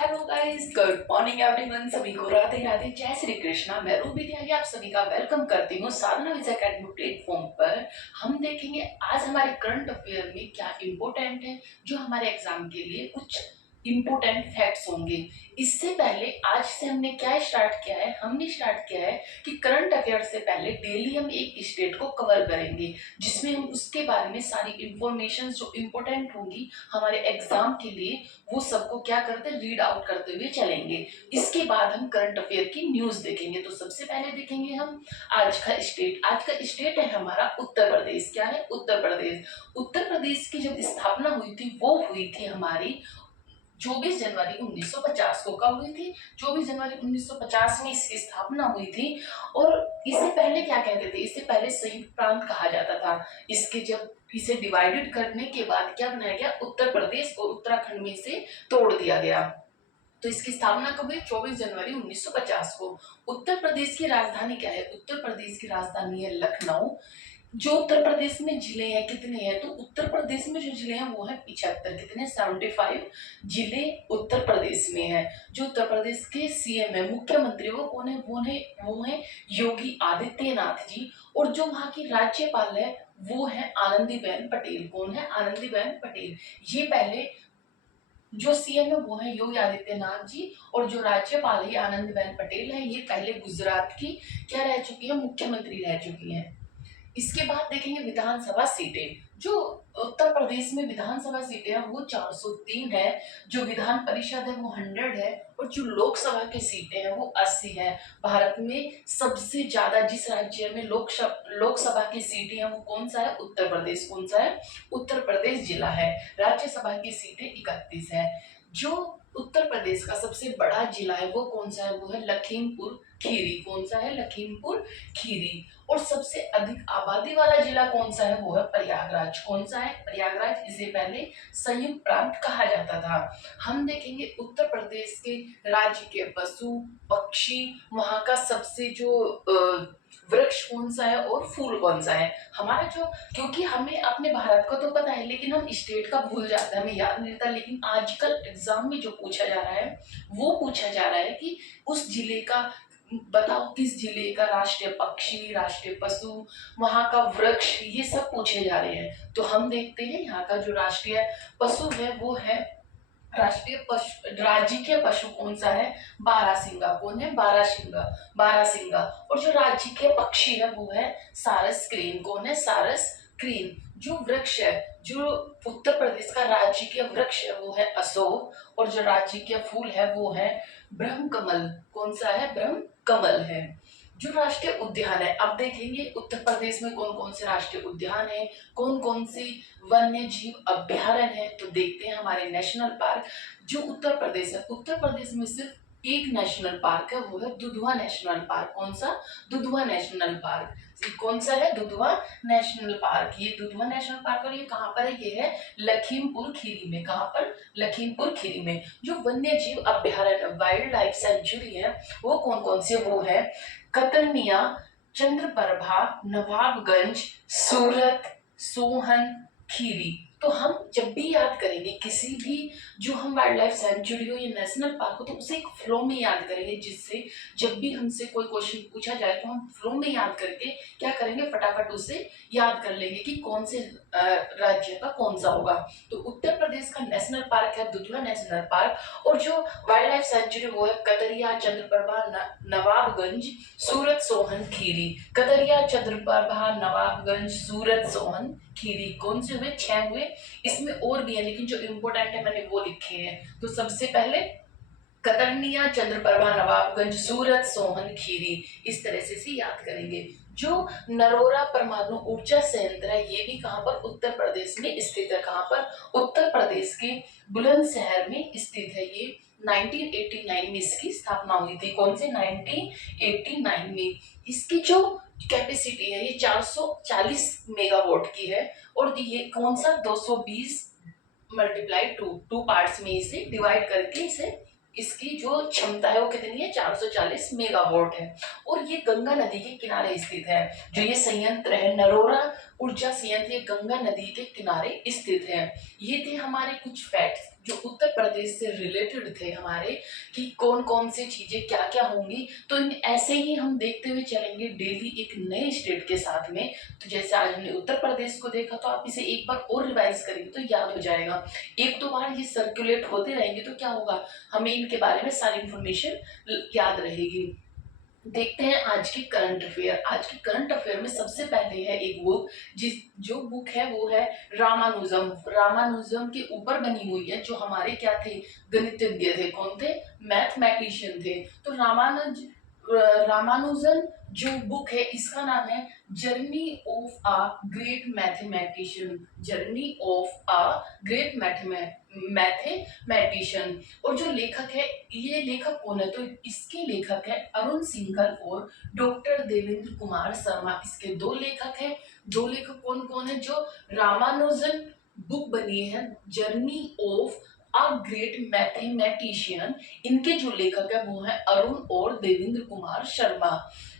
Hello guys, good morning everyone. सभी को राधे राधे, जय श्री कृष्णा। मैं रूबी त्यागी आप सभी का वेलकम करती हूँ साधना विजय अकेडमी प्लेटफॉर्म पर। हम देखेंगे आज हमारे करंट अफेयर में क्या इंपॉर्टेंट है, जो हमारे एग्जाम के लिए कुछ इंपॉर्टेंट फैक्ट्स होंगे। इससे पहले आज से हमने क्या स्टार्ट किया है, हमने स्टार्ट किया है कि करंट अफेयर से पहले डेली हम एक स्टेट को कवर करेंगे, जिसमें हम उसके बारे में सारी इंफॉर्मेशन जो इंपॉर्टेंट होंगी हमारे एग्जाम के लिए, वो सबको क्या करते रीड आउट करते हुए चलेंगे। इसके बाद हम करंट अफेयर की न्यूज देखेंगे। तो सबसे पहले देखेंगे हम आज का स्टेट है हमारा उत्तर प्रदेश। क्या है? उत्तर प्रदेश। उत्तर प्रदेश की जब स्थापना हुई थी वो हुई थी हमारी 24 जनवरी 1950 को। कब हुई थी? 24 जनवरी 1950 में इसकी स्थापना हुई थी। और इससे पहले क्या कहते थे? इससे पहले संयुक्त प्रांत कहा जाता था। इसके जब इसे डिवाइडेड करने के बाद क्या बनाया गया? उत्तर प्रदेश को उत्तराखंड में से तोड़ दिया गया। तो इसकी स्थापना कब हुई? 24 जनवरी 1950 को। उत्तर प्रदेश की राजधानी क्या है? उत्तर प्रदेश की राजधानी है लखनऊ। जो उत्तर प्रदेश में जिले हैं कितने हैं? तो उत्तर प्रदेश में जो जिले हैं वो है 75। कितने? 75 जिले उत्तर प्रदेश में है। जो उत्तर प्रदेश के सीएम है, मुख्यमंत्री, वो कौन है? वो है योगी आदित्यनाथ जी। और जो वहां की राज्यपाल है वो है आनंदीबेन पटेल। कौन है? आनंदीबेन पटेल। ये पहले जो सीएम है वो है योगी आदित्यनाथ जी, और जो राज्यपाल है आनंदीबेन पटेल है, ये पहले गुजरात की क्या रह चुकी है? मुख्यमंत्री रह चुकी है। इसके बाद देखेंगे विधानसभा सीटें। जो उत्तर प्रदेश में विधानसभा सीटें हैं वो 403 है। जो विधान परिषद है वो 100 है। और जो लोकसभा की सीटें हैं वो 80 है। भारत में सबसे ज्यादा जिस राज्य में लोकसभा की सीटें हैं वो कौन सा है? उत्तर प्रदेश। कौन सा है? उत्तर प्रदेश जिला है। राज्यसभा की सीटें 31 है। जो उत्तर प्रदेश का सबसे बड़ा जिला है वो कौन सा है? वो है लखीमपुर खीरी। कौन सा है? लखीमपुर खीरी। और सबसे अधिक आबादी वाला जिला कौन सा है? वो है प्रयागराज। कौन सा है? प्रयागराज। इसे पहले संयुक्त प्रांत कहा जाता था। हम देखेंगे उत्तर प्रदेश के राज्य के पशु पक्षी, वहां का सबसे जो वृक्ष कौन सा है और फूल कौन सा है हमारा। जो क्योंकि हमें अपने भारत को तो पता है लेकिन हम स्टेट का भूल जाते हैं, हमें याद नहीं रहता। लेकिन आजकल एग्जाम में जो पूछा जा रहा है वो पूछा जा रहा है कि उस जिले का बताओ, किस जिले का राष्ट्रीय पक्षी, राष्ट्रीय पशु, वहां का वृक्ष, ये सब पूछे जा रहे हैं। तो हम देखते हैं यहाँ का जो राष्ट्रीय पशु है वो है राष्ट्रीय पशु, राज्य के पशु कौन सा है? बारहसिंगा। कौन है? बारहसिंगा। बारहसिंगा। और जो राज्य के पक्षी है वो है सारस क्रेन। कौन है? सारस क्रेन। जो वृक्ष है, जो उत्तर प्रदेश का राज्य के वृक्ष है वो है अशोक। और जो राज्य के फूल है वो है ब्रह्म कमल। कौन सा है? ब्रह्म कमल है। जो राष्ट्रीय उद्यान है, अब देखेंगे उत्तर प्रदेश में कौन कौन से राष्ट्रीय उद्यान है, कौन कौन सी वन्य जीव अभ्यारण्य है। तो देखते हैं हमारे नेशनल पार्क। जो उत्तर प्रदेश है, उत्तर प्रदेश में सिर्फ एक नेशनल पार्क है, वो है दुधवा नेशनल पार्क। कौन सा? Dudhwa national park. कौन सा है? Dudhwa national park. ये दुधवा नेशनल पार्क, और ये कहाँ पर है? ये है लखीमपुर खीरी में। कहाँ पर? लखीमपुर खीरी में। जो वन्य जीव अभ्यारण्य, वाइल्ड लाइफ सेंचुरी है, वो कौन कौन से? वो है कतर्निया, चंद्रप्रभा, नवाबगंज, सूरत, सोहन, खीरी। तो हम जब भी याद करेंगे किसी भी जो हम वाइल्ड लाइफ सेंचुरी हो या नेशनल पार्क हो, तो उसे एक फ्लो में याद करेंगे, जिससे जब भी हमसे कोई क्वेश्चन पूछा जाए तो हम फ्लो में याद करके क्या करेंगे? फटाफट उसे याद कर लेंगे कि कौन से राज्य का कौन सा होगा। तो उत्तर प्रदेश का नेशनल पार्क है दुधवा नेशनल पार्क। और जो वाइल्ड लाइफ सेंचुरी वो है कतरिया, चंद्रप्रभा, नवाबगंज, सूरत, सोहन, खीरी। कतरिया, चंद्रप्रभा, नवाबगंज, सूरत, सोहन, खीरी। कौन से हुए? 6 हुए। इसमें और भी है लेकिन जो इम्पोर्टेंट है मैंने वो लिखे हैं। तो सबसे पहले कतर्निया, चंद्रप्रभा, नवाबगंज, सूरत, सोहन, खीरी। इस तरह से याद करेंगे। जो नरोरा परमाणु ऊर्जा संयंत्र है ये भी कहाँ पर? उत्तर प्रदेश में स्थित है। कहाँ पर? उत्तर प्रदेश के बुलंदशहर में स्थित है। ये 1989 में इसकी स्थापना हुई थी। कौन से? 1989 में। इसकी जो कैपेसिटी है ये 440 मेगावाट की है। और ये कौन सा? 220 मल्टीप्लाई टू पार्ट्स में इसे डिवाइड करके इसे इसकी जो क्षमता है वो कितनी है? 440 मेगावाट है। और ये गंगा नदी के किनारे स्थित है। जो ये संयंत्र है नरोरा ऊर्जा संयंत्र, ये गंगा नदी के किनारे स्थित है। ये थे हमारे कुछ फैक्ट्स जो उत्तर प्रदेश से रिलेटेड थे हमारे, कि कौन कौन सी चीजें क्या क्या होंगी। तो ऐसे ही हम देखते हुए चलेंगे डेली एक नए स्टेट के साथ में। तो जैसे आज हमने उत्तर प्रदेश को देखा, तो आप इसे एक बार और रिवाइज करेंगे तो याद हो जाएगा। एक दो बार ये सर्कुलेट होते रहेंगे तो क्या होगा, हमें इनके बारे में सारी इंफॉर्मेशन याद रहेगी। देखते हैं आज की करंट अफेयर। आज की करंट अफेयर में सबसे पहले है एक बुक, जिस जो बुक है वो है रामानुजम। रामानुजम के ऊपर बनी हुई है, जो हमारे क्या थे, गणितज्ञ थे। कौन थे, मैथमेटिशियन थे। तो रामानुजन जो बुक है, इसका नाम है journey of a great mathematician. Journey of a great mathematician. और जो लेखक है, ये लेखक कौन है, तो इसके लेखक है अरुण सिंघल और डॉक्टर देवेंद्र कुमार शर्मा। इसके दो लेखक हैं। दो लेखक कौन कौन है, जो रामानुजन बुक बनी है journey of a great mathematician, इनके जो लेखक है वो है अरुण और देवेंद्र कुमार शर्मा।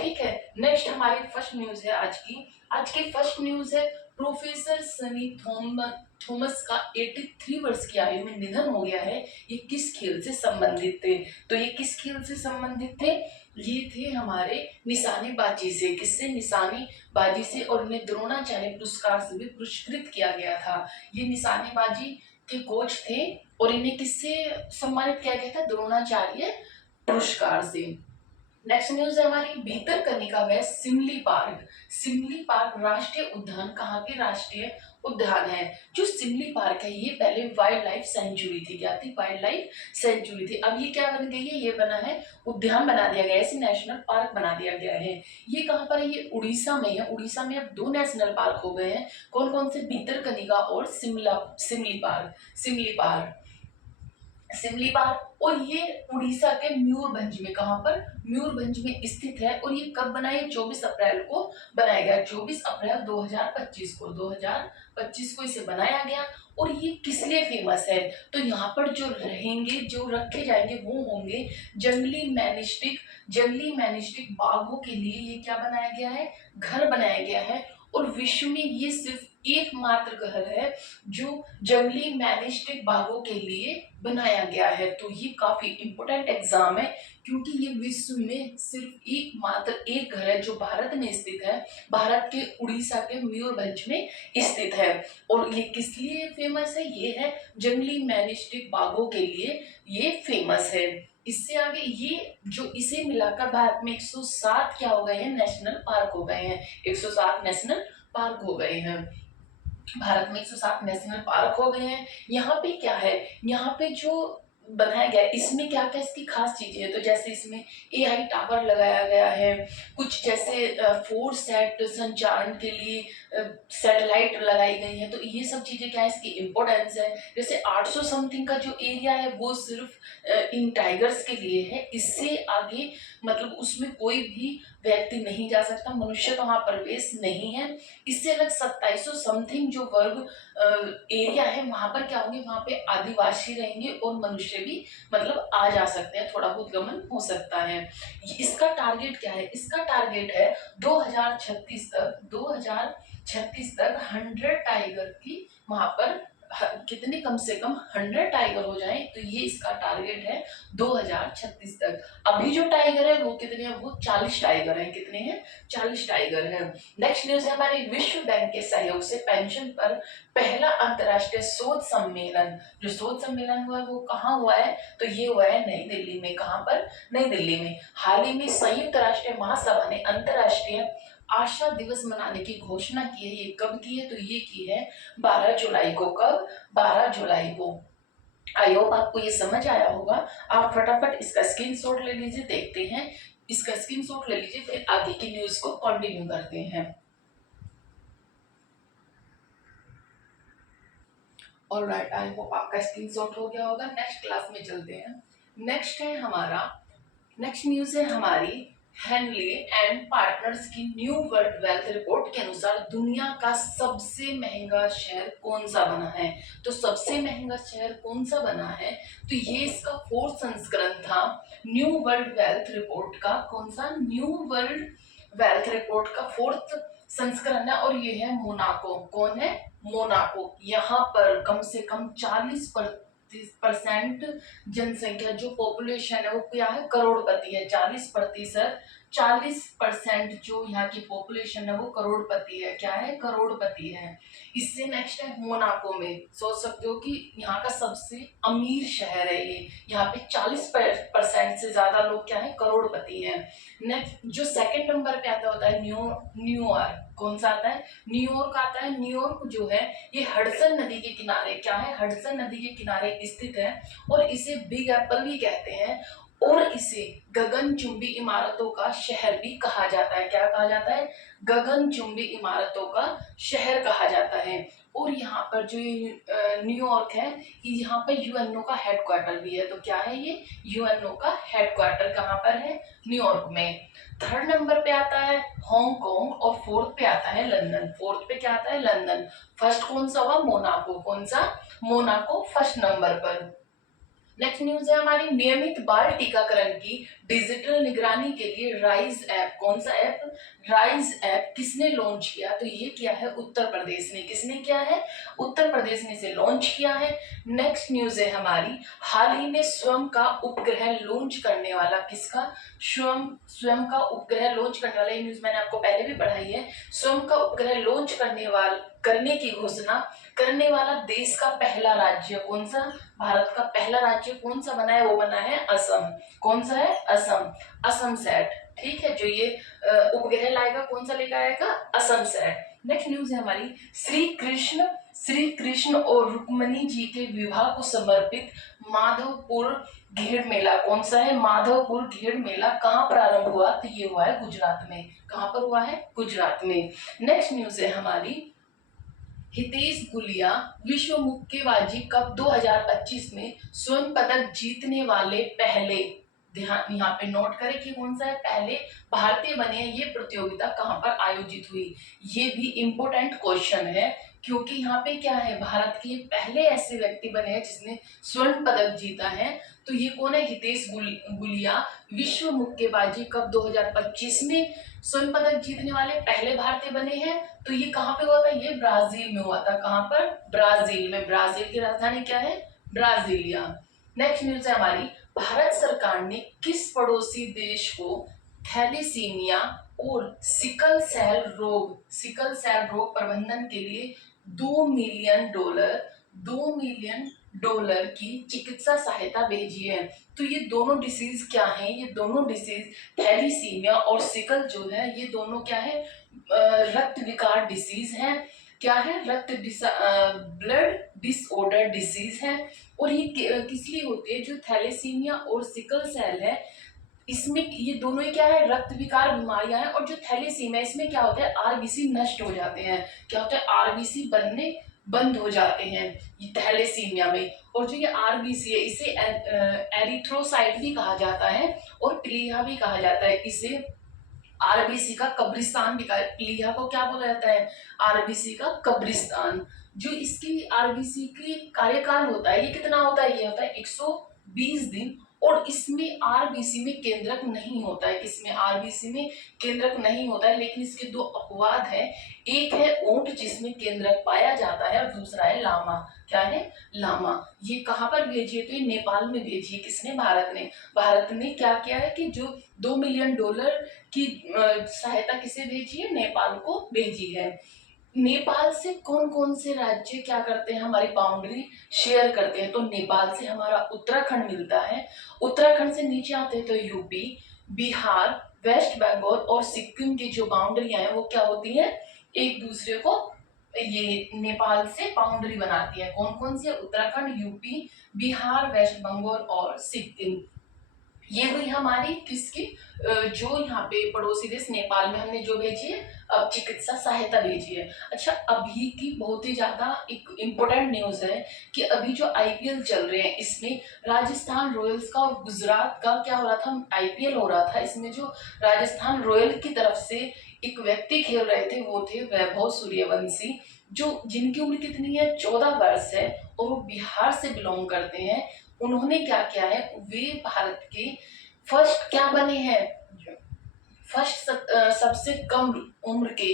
ठीक है, नेक्स्ट हमारी फर्स्ट न्यूज है आज की। आज की फर्स्ट न्यूज है प्रोफेसर सनी थॉमस का 83 वर्ष की आयु में निधन हो गया है। ये किस खेल से संबंधित थे, तो ये किस खेल से संबंधित थे, ये थे हमारे निशानेबाजी से। किससे, निशानेबाजी से। और इन्हें द्रोणाचार्य पुरस्कार से भी पुरस्कृत किया गया था। ये निशानेबाजी के कोच थे और इन्हें किससे सम्मानित किया गया था, द्रोणाचार्य पुरस्कार से। नेक्स्ट न्यूज है हमारी भीतरकनिका व सिमली पार्क। सिमली पार्क राष्ट्रीय उद्यान कहाँ के राष्ट्रीय उद्यान है। जो सिमली पार्क है, ये पहले वाइल्ड लाइफ सेंचुरी थी। क्या थी, वाइल्ड लाइफ सेंचुरी थी। अब ये क्या बन गई है, ये बना है उद्यान बना दिया गया है, इसे नेशनल पार्क बना दिया गया है। ये कहाँ पर है, ये उड़ीसा में है। उड़ीसा में अब दो नेशनल पार्क हो गए हैं। कौन कौन से, भीतरकनिका और सिमली पार्क। सिमली पार्क। और ये उड़ीसा के मयूरभंज में, कहां पर, मयूरभंज में स्थित है। और ये कब बना है, 24 अप्रैल को बनाया गया। 24 अप्रैल 2025 को, 2025 को इसे बनाया गया। और ये किस लिए फेमस है, तो यहाँ पर जो रहेंगे, जो रखे जाएंगे वो होंगे जंगली मैनिस्टिक बाघों के लिए। ये क्या बनाया गया है, घर बनाया गया है। और विश्व में ये सिर्फ एकमात्र घर है जो जंगली मैनिस्टिक बाघों के लिए बनाया गया है। तो ये काफी इंपोर्टेंट एग्जाम है, क्योंकि ये विश्व में सिर्फ एकमात्र एक घर है जो भारत में स्थित है। भारत के उड़ीसा के मयूरभंज में स्थित है। और ये किस लिए फेमस है, ये है जंगली मैनिस्टिक बाघों के लिए ये फेमस है। इससे आगे ये जो इसे मिलाकर भारत में 107 क्या हो गए हैं, नेशनल पार्क हो गए हैं। 107 नेशनल पार्क हो गए हैं। भारत में 107 नेशनल पार्क हो गए हैं। यहाँ पे क्या है, यहाँ पे जो बनाया गया है, इसमें क्या क्या इसकी खास चीजें हैं, तो जैसे इसमें एआई टावर लगाया गया है। कुछ जैसे फोर सेट संचारण के लिए सैटेलाइट लगाई गई है। तो ये सब चीजें क्या है, इसकी इम्पोर्टेंस है। जैसे 800 समथिंग का जो एरिया है वो सिर्फ इन टाइगर्स के लिए है। इससे आगे मतलब उसमें कोई भी व्यक्ति नहीं जा सकता, मनुष्य तो वहां प्रवेश नहीं है। इससे अलग 2700 समथिंग जो वर्ग एरिया है, वहां पर क्या होंगे, वहां पे आदिवासी रहेंगे और मनुष्य भी मतलब आ जा सकते हैं, थोड़ा बहुत गमन हो सकता है। इसका टारगेट क्या है, इसका टारगेट है 2036 तक 100 टाइगर की वहां पर कितने, कम से कम 100 टाइगर हो जाएं। तो ये इसका टारगेट है 2036 तक। अभी जो टाइगर है वो कितने हैं, वो 40 टाइगर हैं। कितने हैं, 40 टाइगर हैं। नेक्स्ट न्यूज है हमारे विश्व बैंक के सहयोग से पेंशन पर पहला अंतरराष्ट्रीय शोध सम्मेलन। जो शोध सम्मेलन हुआ है वो कहाँ हुआ है, तो ये हुआ है नई दिल्ली में। कहाँ पर, नई दिल्ली में। हाल ही में संयुक्त राष्ट्र महासभा ने अंतरराष्ट्रीय आशा दिवस मनाने की घोषणा की है। ये कब की है, तो ये की है 12 जुलाई को। कब, 12 जुलाई को। आई होप आपको ये समझ आया होगा। आप फटाफट इसका स्क्रीनशॉट ले लीजिए, देखते हैं। इसका स्क्रीनशॉट ले लीजिए, फिर आगे की न्यूज को कंटिन्यू करते हैं। ऑलराइट, आई होप आपका स्क्रीनशॉट हो गया होगा। नेक्स्ट क्लास में चलते हैं। नेक्स्ट न्यूज है हमारी हेनले एंड पार्टनर्स की न्यू वर्ल्ड वेल्थ रिपोर्ट के अनुसार दुनिया का सबसे महंगा शहर कौन सा बना है। तो सबसे महंगा शहर कौन सा बना है, तो ये इसका 4th संस्करण था न्यू वर्ल्ड वेल्थ रिपोर्ट का। कौन सा, न्यू वर्ल्ड वेल्थ रिपोर्ट का 4th संस्करण है। और ये है मोनाको। कौन है, मोनाको। यहाँ पर कम से कम 40% 40% जनसंख्या जो पॉपुलेशन है वो क्या है, करोड़पति है। 40%, 40% जो यहाँ की पॉपुलेशन है वो करोड़पति है। क्या है, करोड़पति है। इससे नेक्स्ट है मोनाको में, सोच सकते हो कि यहाँ का सबसे अमीर शहर है ये। यहाँ पे 40% से ज्यादा लोग क्या है, करोड़पति हैं। नेक्स्ट जो सेकंड नंबर पे आता होता है न्यूयॉर्क। कौन सा आता है, न्यूयॉर्क आता है। न्यूयॉर्क जो है ये हडसन नदी के किनारे, क्या है, हडसन नदी के किनारे स्थित है और इसे बिग एप्पल भी कहते हैं और इसे गगनचुंबी इमारतों का शहर भी कहा जाता है। क्या कहा जाता है, गगनचुंबी इमारतों का शहर कहा जाता है। और यहाँ पर जो ये न्यूयॉर्क है, यहाँ पर यूएनओ का हेडक्वार्टर भी है। तो क्या है ये, यूएनओ का हेडक्वार्टर कहाँ पर है, न्यूयॉर्क में। थर्ड नंबर पे आता है हांगकांग और फोर्थ पे आता है लंदन। फोर्थ पे क्या आता है, लंदन। फर्स्ट कौन सा हुआ, मोनाको। कौन सा, मोनाको फर्स्ट नंबर पर। नेक्स्ट न्यूज है हमारी, नियमित बाल टीकाकरण की डिजिटल निगरानी के लिए राइज ऐप। कौन सा ऐप, राइज ऐप किसने लॉन्च किया, तो ये किया है उत्तर प्रदेश ने। किसने किया है, उत्तर प्रदेश ने इसे लॉन्च किया है। नेक्स्ट न्यूज है हमारी, हाल ही में स्वयं का उपग्रह लॉन्च करने वाला, किसका, स्वयं का उपग्रह लॉन्च करने वाला। ये न्यूज मैंने आपको पहले भी पढ़ाई है। स्वयं का उपग्रह लॉन्च करने की घोषणा करने वाला देश का पहला राज्य कौन सा, भारत का पहला राज्य कौन सा बना है, वो बना है असम। कौन सा है, असम। असम सैट, ठीक है। जो ये उपग्रह लाएगा कौन सा लेकर आएगा, असम सैट। नेक्स्ट न्यूज है हमारी, श्री कृष्ण और रुक्मणी जी के विवाह को समर्पित माधवपुर घेर मेला। कौन सा है, माधवपुर घेर मेला कहाँ प्रारंभ हुआ, तो ये हुआ है गुजरात में। कहाँ पर हुआ है, गुजरात में। नेक्स्ट न्यूज है हमारी, हितेश गुलिया विश्व मुक्केबाजी कप 2025 में स्वर्ण पदक जीतने वाले पहले, ध्यान यहाँ पे नोट करें कि कौन सा है, पहले भारतीय बने हैं। ये प्रतियोगिता कहाँ पर आयोजित हुई, ये भी इम्पोर्टेंट क्वेश्चन है क्योंकि यहाँ पे क्या है, भारत के पहले ऐसे व्यक्ति बने हैं जिसने स्वर्ण पदक जीता है। तो ये कौन है, हितेश गुलिया विश्व मुक्केबाजी कप 2025 में स्वर्ण पदक जीतने वाले पहले भारतीय बने हैं। तो ये कहाँ पे हुआ था, ये ब्राजील में हुआ था। कहाँ पर, ब्राजील में। ब्राजील की राजधानी क्या है, ब्राजीलिया। नेक्स्ट न्यूज है हमारी, भारत सरकार ने किस पड़ोसी देश को थैलेसीमिया और सिकल सेल रोग प्रबंधन के लिए $2 मिलियन की चिकित्सा सहायता भेजी है। तो ये दोनों डिसीज क्या हैं, ये दोनों डिसीज थैलीसीमिया और सिकल जो है, ये दोनों क्या है, रक्त विकार डिसीज है। क्या है, ब्लड डिसऑर्डर डिसीज है। और ये किस लिए होती है, जो थैलेसीमिया और सिकल सेल है इसमें, ये दोनों ही क्या है, रक्त विकार बीमारियां हैं। और जो थैलेसीमिया इसमें क्या होता है, आरबीसी नष्ट हो जाते हैं। क्या होता है, आरबीसी बनने बंद हो जाते हैं ये थैलेसीमिया में। और जो ये आरबीसी है इसे एरिथ्रोसाइट भी कहा जाता है और प्लीहा भी कहा जाता है। इसे आरबीसी का कब्रिस्तान भी कहा, प्लीहा को क्या बोला जाता है, आरबीसी का कब्रिस्तान। जो इसकी आरबीसी की कार्यकाल होता है ये कितना होता है, ये होता है 120 दिन। और इसमें आरबीसी में केंद्रक नहीं होता है, किसमें, आरबीसी में केंद्रक नहीं होता है। लेकिन इसके दो अपवाद है, एक है ऊंट जिसमें केंद्रक पाया जाता है और दूसरा है लामा। क्या है, लामा। ये कहाँ पर भेजी है, तो ये नेपाल में भेजी है। किसने, भारत ने क्या किया है कि जो $2 मिलियन की सहायता किसे भेजी है, नेपाल को भेजी है। नेपाल से कौन कौन से राज्य क्या करते हैं, हमारी बाउंड्री शेयर करते हैं। तो नेपाल से हमारा उत्तराखंड मिलता है। उत्तराखंड से नीचे आते हैं तो यूपी, बिहार, वेस्ट बंगाल और सिक्किम की जो बाउंड्रियां हैं वो क्या होती हैं, एक दूसरे को ये नेपाल से बाउंड्री बनाती है। कौन कौन सी है, उत्तराखंड, यूपी, बिहार, वेस्ट बंगाल और सिक्किम। ये हुई हमारी किसकी, जो यहाँ पे पड़ोसी देश नेपाल में हमने जो भेजी है, अब चिकित्सा सहायता भेजी है। अच्छा, अभी की बहुत ही ज्यादा एक इम्पोर्टेंट न्यूज है कि अभी जो आईपीएल चल रहे हैं इसमें राजस्थान रॉयल्स का और गुजरात का क्या हो रहा था, आईपीएल हो रहा था। इसमें जो राजस्थान रॉयल की तरफ से एक व्यक्ति खेल रहे थे वो थे वैभव सूर्यवंशी, जो जिनकी उम्र कितनी है, 14 वर्ष है और वो बिहार से बिलोंग करते हैं। उन्होंने क्या किया है, वे भारत के फर्स्ट क्या बने हैं, फर्स्ट सबसे कम उम्र के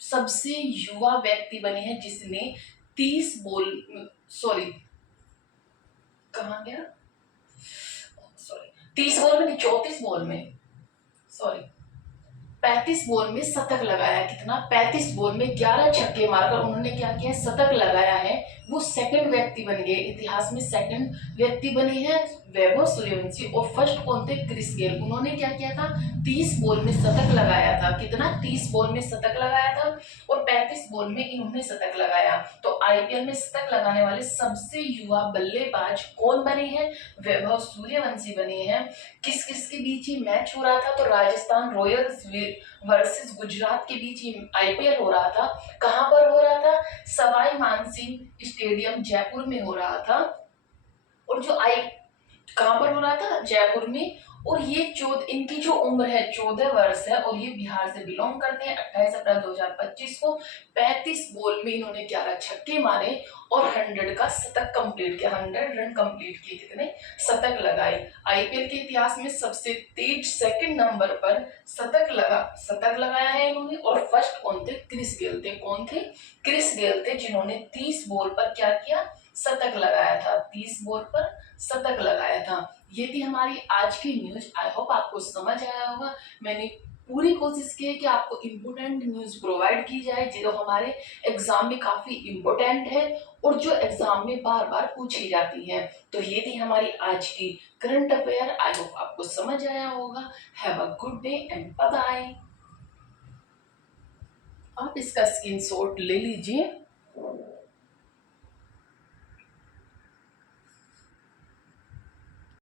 सबसे युवा व्यक्ति बने हैं जिसने 30 बॉल, सॉरी कहाँ गया, सॉरी, 30 बॉल में नहीं 34 बॉल में, सॉरी 35 बॉल में शतक लगाया। कितना, 35 बॉल में 11 छक्के मारकर उन्होंने क्या किया, शतक लगाया है। वो सेकंड व्यक्ति बन गए, इतिहास में सेकंड व्यक्ति बने हैं वैभव सूर्यवंशी। और फर्स्ट कौन थे, क्रिस गेल। उन्होंने क्या किया था, 30 बॉल में शतक लगाया था। कितना, 30 बॉल में शतक लगाया था और 35 बॉल में इन्होंने शतक लगाया। तो आईपीएल में शतक लगाने वाले सबसे युवा बल्लेबाज कौन बने हैं, वैभव सूर्यवंशी बने हैं। किस किस के बीच ही मैच हो रहा था, तो राजस्थान रॉयल्स वर्सेस गुजरात के बीच ही आईपीएल हो रहा था। कहां पर हो रहा था, सवाई मानसिंह स्टेडियम जयपुर में हो रहा था। और जो आई कहां पर हो रहा था, जयपुर में। और ये इनकी जो उम्र है 14 वर्ष है और ये बिहार से बिलोंग करते हैं। 28 अप्रैल 2025 को 35 बॉल में इन्होंने 11 छक्के मारे और 100 का शतक कंप्लीट किया, 100 रन कंप्लीट किए। कितने, शतक लगाए। आईपीएल के इतिहास में सबसे तेज सेकंड नंबर पर शतक लगाया है इन्होंने। और फर्स्ट कौन थे, क्रिस गेल थे। कौन थे, क्रिस गेल थे, जिन्होंने 30 बॉल पर क्या किया, शतक लगाया था। 30 बॉल पर शतक लगाया था। ये थी हमारी आज की न्यूज। आई होप आपको समझ आया होगा। मैंने पूरी कोशिश की है कि आपको इम्पोर्टेंट न्यूज प्रोवाइड की जाए जो हमारे एग्जाम में काफी इम्पोर्टेंट है और जो एग्जाम में बार बार पूछी जाती है। तो ये थी हमारी आज की करंट अफेयर। आई होप आपको समझ आया होगा। Have a good day and bye bye. आप इसका स्क्रीनशॉट ले लीजिए।